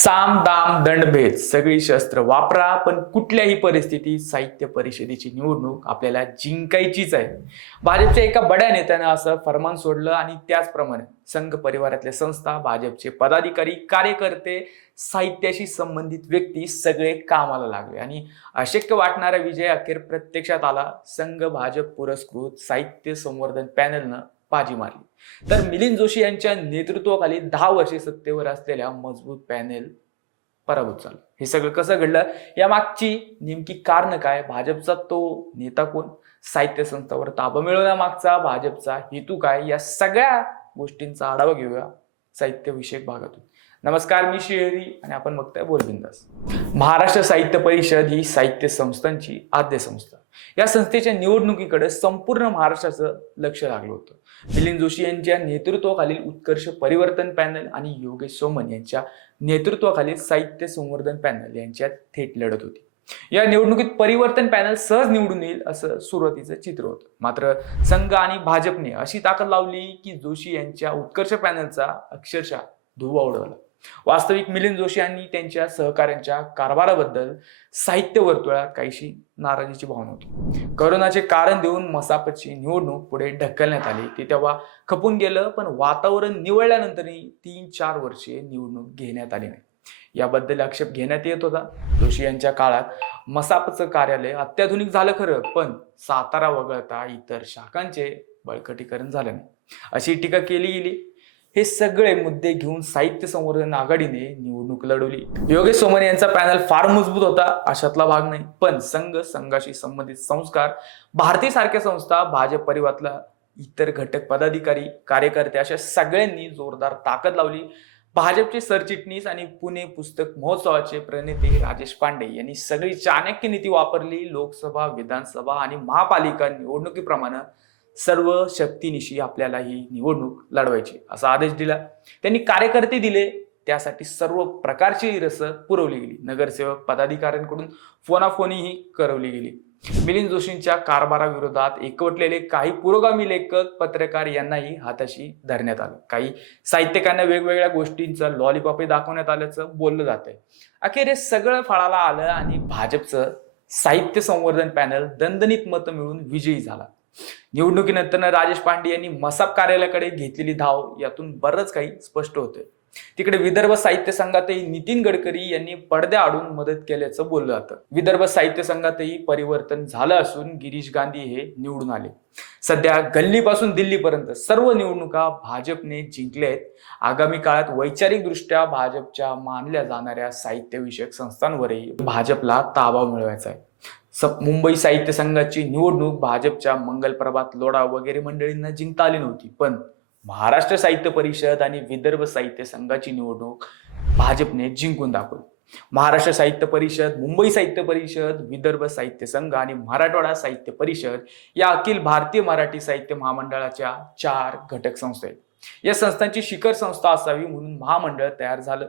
साम दाम दंडभेद सगळी शस्त्र वापरा, पण कुठल्याही परिस्थितीत साहित्य परिषदेची निवडणूक आपल्याला जिंकायचीच आहे. भाजपच्या एका बड्या नेत्यानं असं फरमान सोडलं आणि त्याचप्रमाणे संघ परिवारातले संस्था, भाजपचे पदाधिकारी, कार्यकर्ते, साहित्याशी संबंधित व्यक्ती सगळे कामाला लागले आणि अशक्य वाटणारा विजय अखेर प्रत्यक्षात आला. संघ भाजप पुरस्कृत साहित्य संवर्धन पॅनलनं बाजी मारली. तर मिलिंद जोशी यांच्या नेतृत्वाखाली 10 वर्षे सत्तेवर असलेल्या मजबूत पॅनेल पराभूत झालं. हे सगळं कसं घडलं, या मागची नेमकी कारण काय, भाजपचा तो नेता कोण, साहित्य संस्थावर ताबा मिळवण्यामागचा भाजपचा हेतू काय, या सगळ्या गोष्टींचा आढावा घेऊया साहित्य विषयक भागातून. नमस्कार, मी श्रीहरी आणि आपण बघताय बोलबिंदास. महाराष्ट्र साहित्य परिषद ही साहित्य संस्थांची आद्य संस्था. या संस्थेच्या निवडणुकीकडे संपूर्ण महाराष्ट्राचं लक्ष लागलं होतं. मिलिंद जोशी यांच्या नेतृत्वाखालील उत्कर्ष परिवर्तन पॅनल आणि योगेश सोमन यांच्या नेतृत्वाखालील साहित्य संवर्धन पॅनल यांच्यात थेट लढत होती. या निवडणुकीत परिवर्तन पॅनल सहज निवडून येईल असं सुरुवातीचं चित्र होतं. मात्र संघ आणि भाजपने अशी ताकद लावली की जोशी यांच्या उत्कर्ष पॅनलचा अक्षरशः धुव्वा उडवला. वास्तविक मिलिंद जोशी यांनी त्यांच्या सहकाऱ्यांच्या कारभाराबद्दल साहित्य वर्तुळात काहीशी नाराजीची भावना होती. कोरोनाचे कारण देऊन मसापची निवडणूक पुढे ढकलण्यात आली. ते तेव्हा खपून गेलं, पण वातावरण निवळल्यानंतरही 3-4 वर्षे निवडणूक घेण्यात आली नाही. याबद्दल आक्षेप घेण्यात येत होता. जोशी यांच्या काळात मसापचं कार्यालय अत्याधुनिक झालं खरं, पण सातारा वगळता इतर शाखांचे बळकटीकरण झालं नाही, अशी टीका केली गेली. हे सगळे मुद्दे घेऊन साहित्य संवर्धन आघाडीने निवडणूक लढवली. योगेश सोमन यांचा पॅनल फार मजबूत होता अशातला भाग नाही, पण संघाशी संबंधित संस्कार, भारती सारख्या संस्था, भाजप परिवारातला इतर घटक पदाधिकारी, कार्यकर्ते अशा सगळ्यांनी जोरदार ताकद लावली. भाजपचे सरचिटणीस आणि पुणे पुस्तक महोत्सवाचे प्रणेते राजेश पांडे यांनी सगळी चाणक्य नीती वापरली. लोकसभा, विधानसभा आणि महापालिका निवडणुकीप्रमाणे सर्व शक्तीनिशी आपल्याला ही निवडणूक लढवायची असा आदेश दिला. त्यांनी कार्यकर्ते दिले, त्यासाठी सर्व प्रकारची रसद पुरवली गेली. नगरसेवक, पदाधिकाऱ्यांकडून फोनाफोनीही करवली गेली. मिलिंद जोशींच्या कारभाराविरोधात एकवटलेले काही पुरोगामी लेखक, पत्रकार यांनाही हाताशी धरण्यात आलं. काही साहित्यिकांना वेगवेगळ्या गोष्टींचं लॉलीपॉपही दाखवण्यात आल्याचं बोललं जातंय. अखेर हे सगळं फळाला आलं आणि भाजपचं साहित्य संवर्धन पॅनल दणदणीत मतं मिळून विजयी झाला. निवडणुकीनंतर राजेश पांडे यांनी मसाप कार्यालयाकडे घेतलेली धाव यातून बरंच काही स्पष्ट होतं. तिकडे विदर्भ साहित्य संघातही नितीन गडकरी यांनी पडद्या आडून मदत केल्याचं बोललं जातं. विदर्भ साहित्य संघातही परिवर्तन झालं असून गिरीश गांधी हे निवडून आले. सध्या गल्लीपासून दिल्लीपर्यंत सर्व निवडणुका भाजपने जिंकल्या आहेत. आगामी काळात वैचारिक दृष्ट्या भाजपच्या मानल्या जाणाऱ्या साहित्यविषयक संस्थांवरही भाजपला ताबा मिळवायचा आहे. मुंबई साहित्य संघाची निवडणूक भाजपच्या मंगलप्रभात, लोढा वगैरे मंडळींना जिंकता आली नव्हती, पण महाराष्ट्र साहित्य परिषद आणि विदर्भ साहित्य संघाची निवडणूक भाजपने जिंकून दाखवली. महाराष्ट्र साहित्य परिषद, मुंबई साहित्य परिषद, विदर्भ साहित्य संघ आणि मराठवाडा साहित्य परिषद या अखिल भारतीय मराठी साहित्य महामंडळाच्या 4 घटक संस्था आहेत. या संस्थांची शिखर संस्था असावी म्हणून महामंडळ तयार झालं.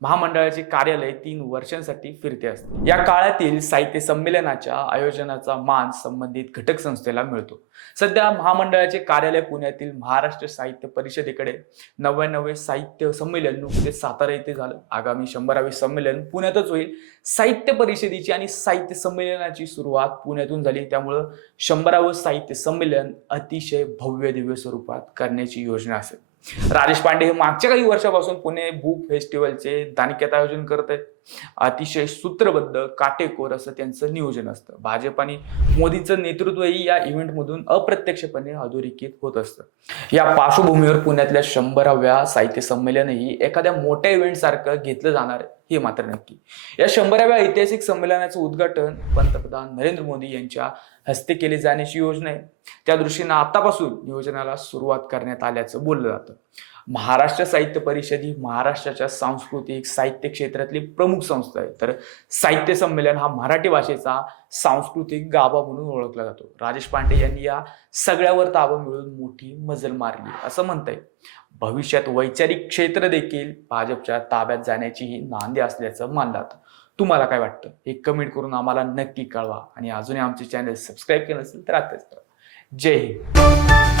महामंडळाचे कार्यालय 3 वर्षांसाठी फिरते असते. या काळातील साहित्य संमेलनाच्या आयोजनाचा मान संबंधित घटक संस्थेला मिळतो. सध्या महामंडळाचे कार्यालय पुण्यातील महाराष्ट्र साहित्य परिषदेकडे. 99वे साहित्य संमेलन नुकतेच सातारा येथे झालं. आगामी 100वे संमेलन पुण्यातच होईल. साहित्य परिषदेची आणि साहित्य संमेलनाची सुरुवात पुण्यातून झाली, त्यामुळं 100वे साहित्य संमेलन अतिशय भव्य दिव्य स्वरूपात करण्याची योजना असेल. राजेश पांडे हे मागच्या काही वर्षापासून पुणे बुक फेस्टिवलचे दानिकेत आयोजन करत आहेत. अतिशय सूत्रबद्ध, काटेकोर असं त्यांचं नियोजन असतं. भाजप आणि मोदींचं नेतृत्वही या इव्हेंटमधून अप्रत्यक्षपणे अधोरेखित होत असतं. या पार्श्वभूमीवर पुण्यातल्या 100व्या साहित्य संमेलनही एखाद्या मोठ्या इव्हेंट सारखं घेतलं जाणार हे मात्र नक्की. या 100व्या ऐतिहासिक संमेलनाचं उद्घाटन पंतप्रधान नरेंद्र मोदी यांच्या हस्ते केले जाण्याची योजना आहे. त्या दृष्टीनं आतापासून नियोजनाला सुरुवात करण्यात आल्याचं बोललं जातं. महाराष्ट्र साहित्य परिषद ही महाराष्ट्राच्या सांस्कृतिक साहित्य क्षेत्रातली प्रमुख संस्था आहे. तर साहित्य संमेलन हा मराठी भाषेचा सांस्कृतिक गाभा म्हणून ओळखला जातो. राजेश पांडे यांनी या सगळ्यावर ताबा मिळून मोठी मजल मारली असं म्हणता येईल. भविष्यात वैचारिक क्षेत्र देखील भाजपच्या ताब्यात जाण्याची ही नांदी असल्याचं मानलं जातं. तुम्हाला काय वाटतं हे कमेंट करून आम्हाला नक्की कळवा आणि अजूनही आमचे चॅनल सबस्क्राईब केलं असेल तर आताच करा. जय हिंद.